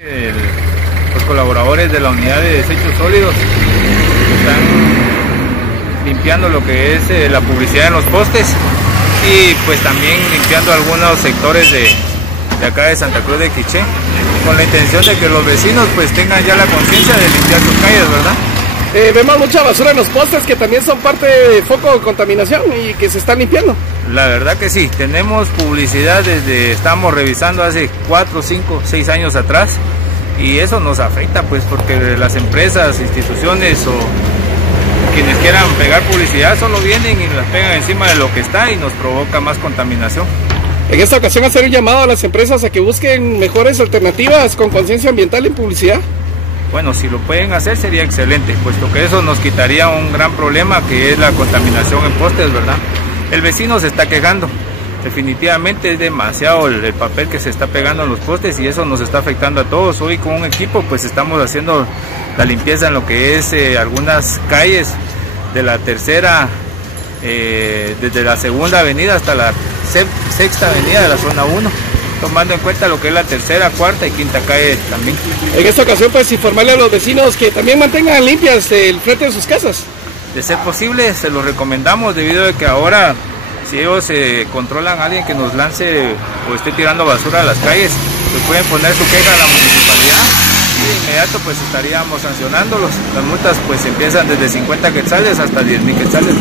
Los colaboradores de la unidad de desechos sólidos están limpiando lo que es la publicidad en los postes y pues también limpiando algunos sectores de acá de Santa Cruz de Quiché, con la intención de que los vecinos pues tengan ya la conciencia de limpiar sus calles, ¿verdad? Vemos mucha basura en los postes que también son parte de foco de contaminación y que se están limpiando. La verdad que sí, tenemos publicidad estamos revisando hace 4, 5, 6 años atrás y eso nos afecta pues porque las empresas, instituciones o quienes quieran pegar publicidad solo vienen y las pegan encima de lo que está y nos provoca más contaminación. En esta ocasión hacer un llamado a las empresas a que busquen mejores alternativas con conciencia ambiental en publicidad. Bueno, si lo pueden hacer sería excelente, puesto que eso nos quitaría un gran problema que es la contaminación en postes, ¿verdad? El vecino se está quejando, definitivamente es demasiado el papel que se está pegando en los postes y eso nos está afectando a todos. Hoy con un equipo pues estamos haciendo la limpieza en lo que es algunas calles de la tercera, desde la segunda avenida hasta la sexta avenida de la zona 1. Tomando en cuenta lo que es la tercera, cuarta y quinta calle también. En esta ocasión pues informarle a los vecinos que también mantengan limpias el frente de sus casas. De ser posible se los recomendamos debido a que ahora si ellos controlan a alguien que nos lance o esté tirando basura a las calles, pues pueden poner su queja a la municipalidad y de inmediato pues estaríamos sancionándolos. Las multas pues empiezan desde 50 quetzales hasta 10,000 quetzales.